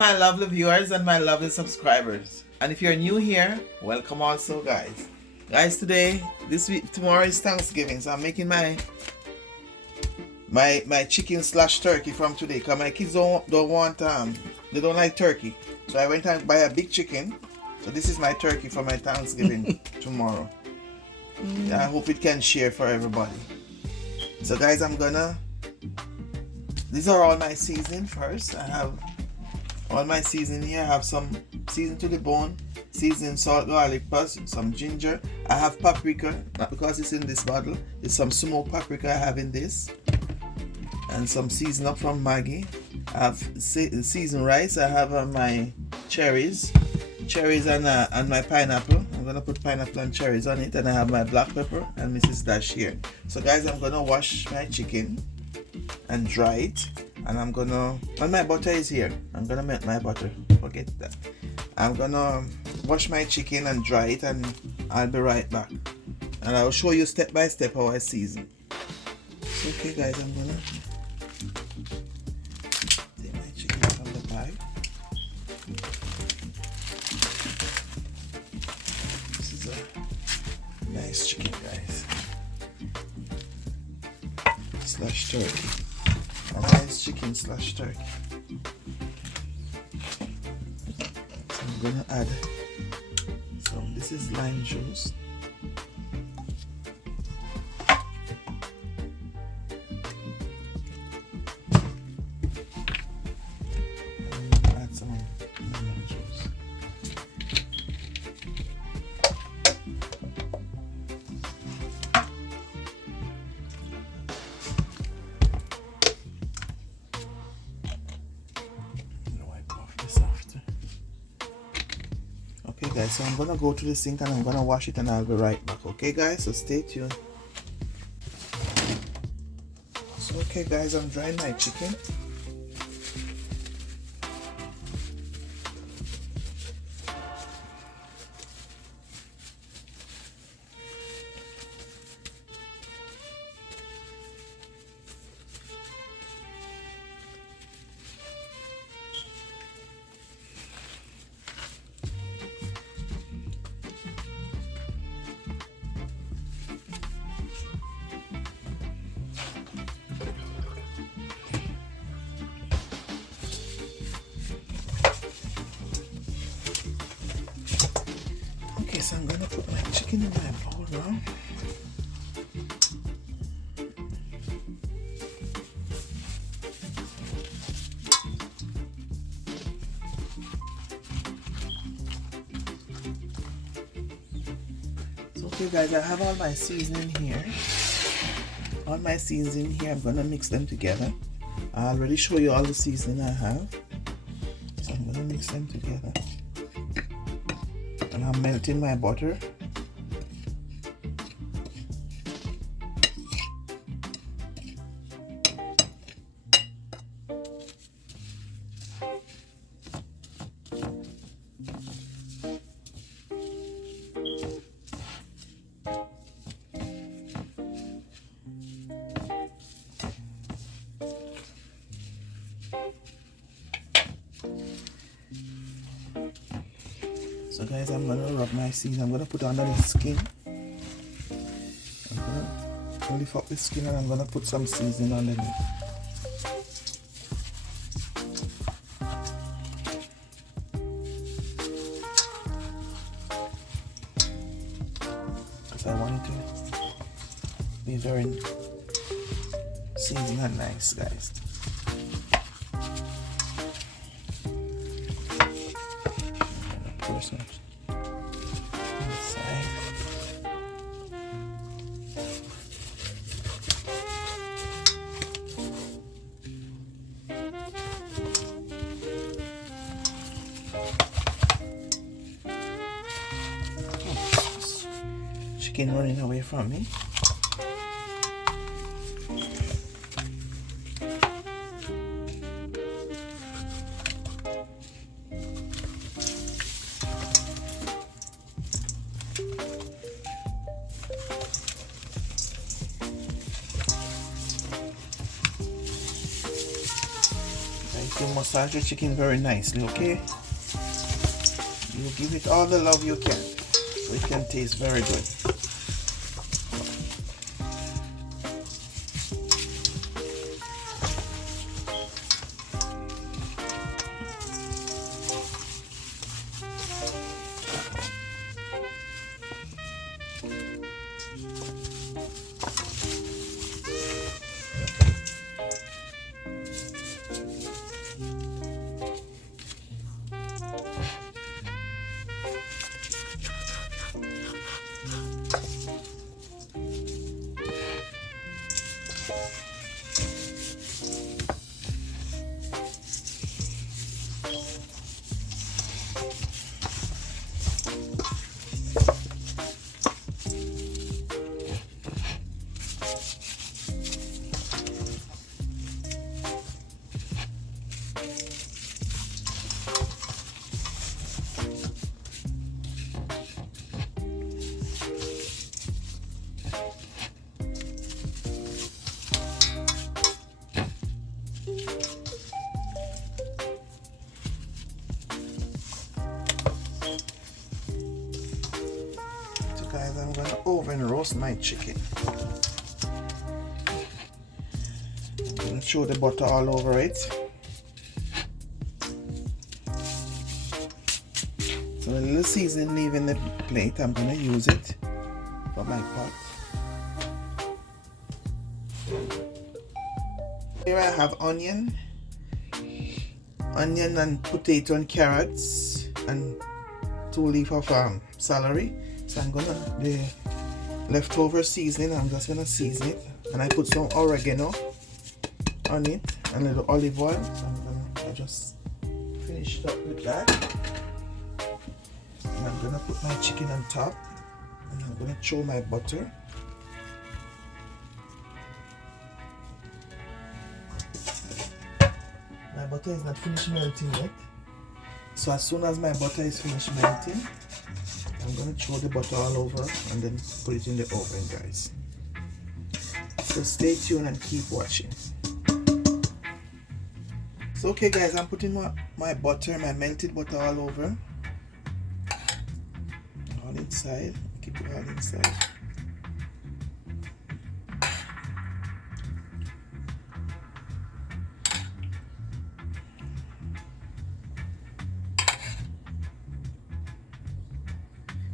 My lovely viewers and my lovely subscribers, and if you're new here, welcome also, guys. Today, this week, tomorrow is Thanksgiving, so I'm making my chicken slash turkey from today because my kids don't want they don't like turkey, so I went and buy a big chicken. So this is my turkey for my Thanksgiving tomorrow. I hope it can share for everybody. So guys, these are all my seasoning. First I have all my seasoning here. I have some season to the bone, seasoning, salt, garlic, plus some ginger. I have paprika, not because it's in this bottle. It's some smoked paprika I have in this, and some season up from Maggi. I have seasoned rice. I have my cherries and my pineapple. I'm gonna put pineapple and cherries on it, and I have my black pepper and Mrs. Dash here. So guys, I'm gonna wash my chicken and dry it. And when my butter is here, I'm gonna melt my butter. Forget that. I'm gonna wash my chicken and dry it, and I'll be right back. And I'll show you step by step how I season. So, okay, guys, I'm gonna take my chicken from the bag. This is a nice chicken, guys. Slash turkey. A nice chicken slash turkey. So I'm gonna add some. This is lime juice. I'm gonna add some lemon juice. Okay guys, so I'm gonna go to the sink and I'm gonna wash it, and I'll be right back. Okay guys, so stay tuned. So okay guys, I'm drying my chicken. Okay, so I'm gonna put my chicken in my bowl now. So okay guys, I have all my seasoning here. All my seasoning here, I'm gonna mix them together. I already show you all the seasoning I have. So I'm gonna mix them together. And I'm melting my butter. So guys, I'm gonna rub my seasoning. I'm gonna put under the skin. I'm gonna lift up the skin, and I'm gonna put some seasoning underneath. Because I want it to be very seasoned and nice, guys. Inside. Chicken running away from me. massage your chicken very nicely, okay? You give it all the love you can so it can taste very good. Guys, I'm gonna oven roast my chicken. I'm gonna throw the butter all over it. So a little seasoning leave in the plate, I'm gonna use it for my pot. Here I have onion and potato and carrots and 2 leaves of celery. So I'm gonna, the leftover seasoning, I'm just gonna season it, and I put some oregano on it and a little olive oil. So I just finish it up with that, and I'm gonna put my chicken on top, and I'm gonna throw my butter. My butter is not finished melting yet, so as soon as my butter is finished melting, I'm going to throw the butter all over and then put it in the oven, guys. So stay tuned and keep watching. So okay guys, I'm putting my butter, my melted butter all over. All inside. Keep it all inside.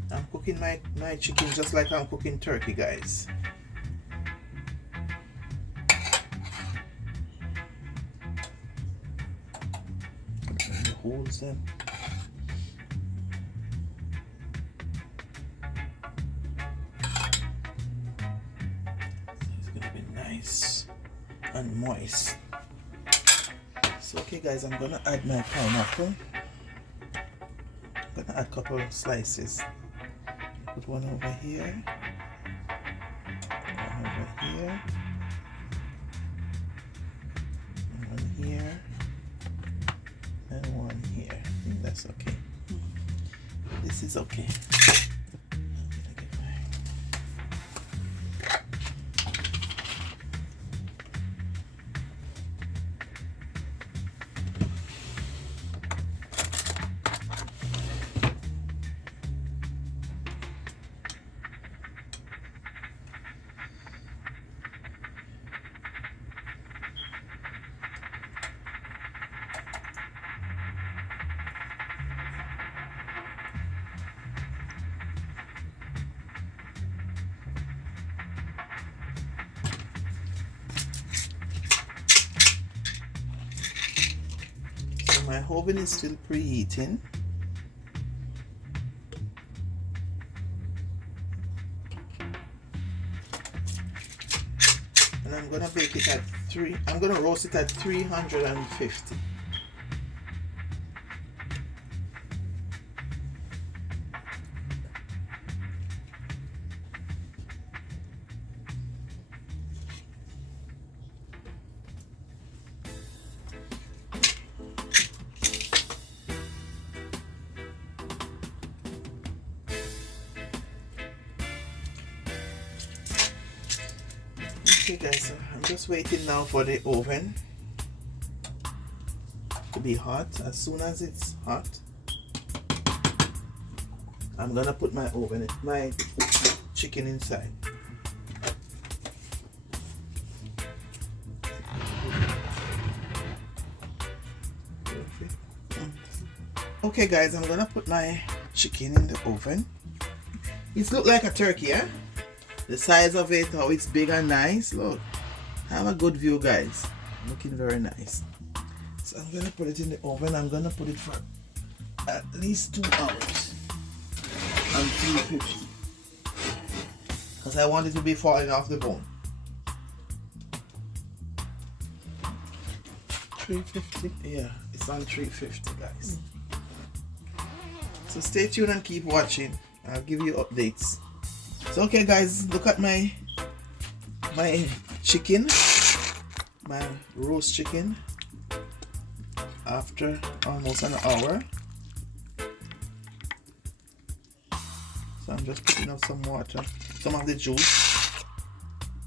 I'm cooking my chicken just like I'm cooking turkey, guys. The holes then. It's gonna be nice and moist. So okay guys, I'm gonna add my pineapple. I'm gonna add a couple of slices. Put one over here, one over here, one here, and one here. I think that's okay. This is okay. My oven is still preheating. And I'm gonna bake it at I'm gonna roast it at 350. Okay guys, so I'm just waiting now for the oven to be hot. As soon as it's hot, I'm gonna put my chicken inside. Okay guys, I'm gonna put my chicken in the oven. It looks like a turkey, eh? The size of it, how it's big and nice. Look, have a good view guys. Looking very nice. So I'm gonna put it in the oven. I'm gonna put it for at least 2 hours on 350, because I want it to be falling off the bone. 350? Yeah, it's on 350 guys. So stay tuned and keep watching. I'll give you updates. So okay guys, look at my chicken, my roast chicken, after almost an hour. So I'm just putting up some water, some of the juice,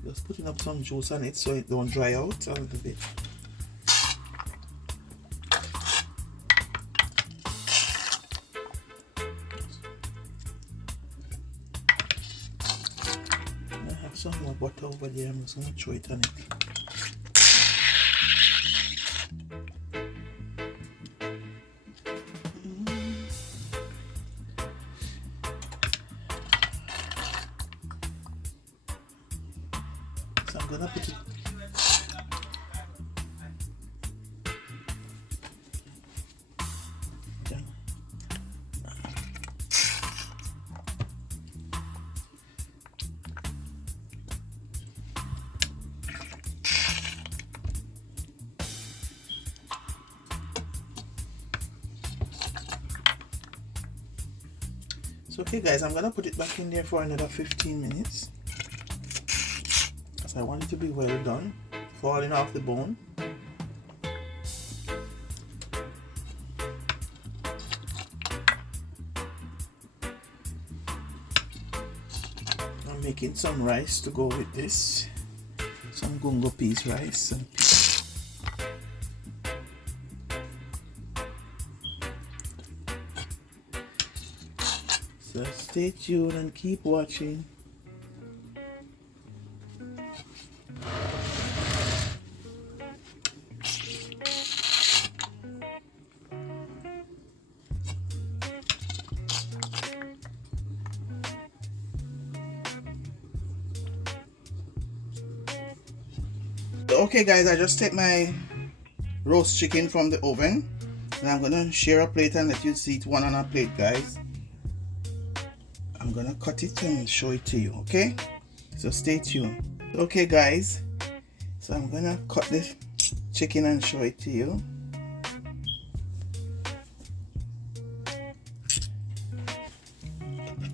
just putting up some juice on it so it don't dry out a little bit. Some more butter over there. I'm just going to throw it on it. So I'm going to put it. Okay guys, I'm gonna put it back in there for another 15 minutes because I want it to be well done, falling off the bone. I'm making some rice to go with this, some gungo peas rice and peas. So stay tuned and keep watching. Okay guys, I just take my roast chicken from the oven and I'm gonna share a plate and let you see it one on a plate guys. I'm gonna cut it and show it to you, okay? So stay tuned. Okay guys, so I'm gonna cut the chicken and show it to you.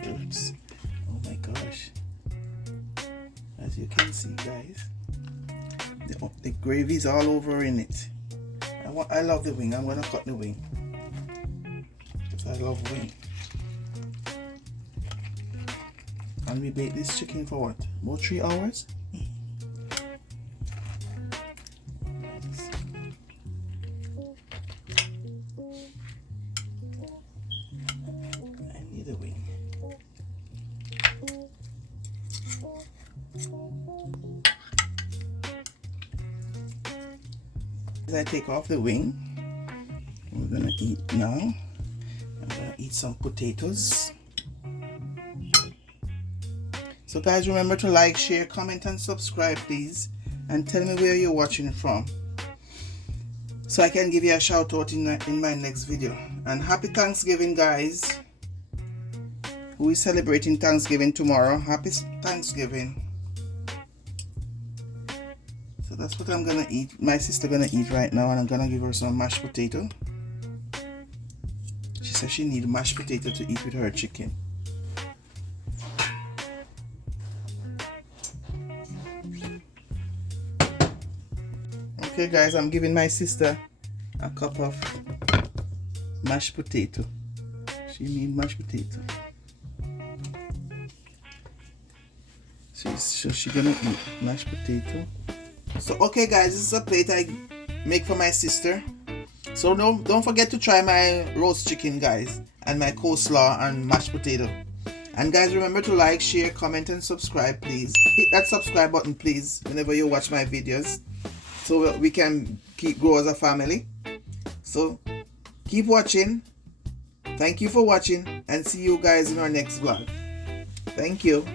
Oops. Oh my gosh. As you can see guys, the gravy is all over in it. I love the wing. I'm gonna cut the wing because I love wing. And we bake this chicken for what? About 3 hours? I need a wing. As I take off the wing, we're gonna eat now. I'm gonna eat some potatoes. So guys, remember to like, share, comment and subscribe please, and tell me where you're watching from so I can give you a shout out in my next video. And happy Thanksgiving guys. Who is celebrating Thanksgiving tomorrow? Happy Thanksgiving. So that's what I'm gonna eat. My sister gonna eat right now, and I'm gonna give her some mashed potato. She said she needs mashed potato to eat with her chicken. Okay guys, I'm giving my sister a cup of mashed potato. She needs mashed potato. So she's gonna eat mashed potato. So okay guys, this is a plate I make for my sister. So don't forget to try my roast chicken, guys, and my coleslaw and mashed potato. And guys, remember to like, share, comment, and subscribe, please. Hit that subscribe button, please, whenever you watch my videos, so we can keep grow as a family. So keep watching. Thank you for watching, and see you guys in our next vlog. Thank you.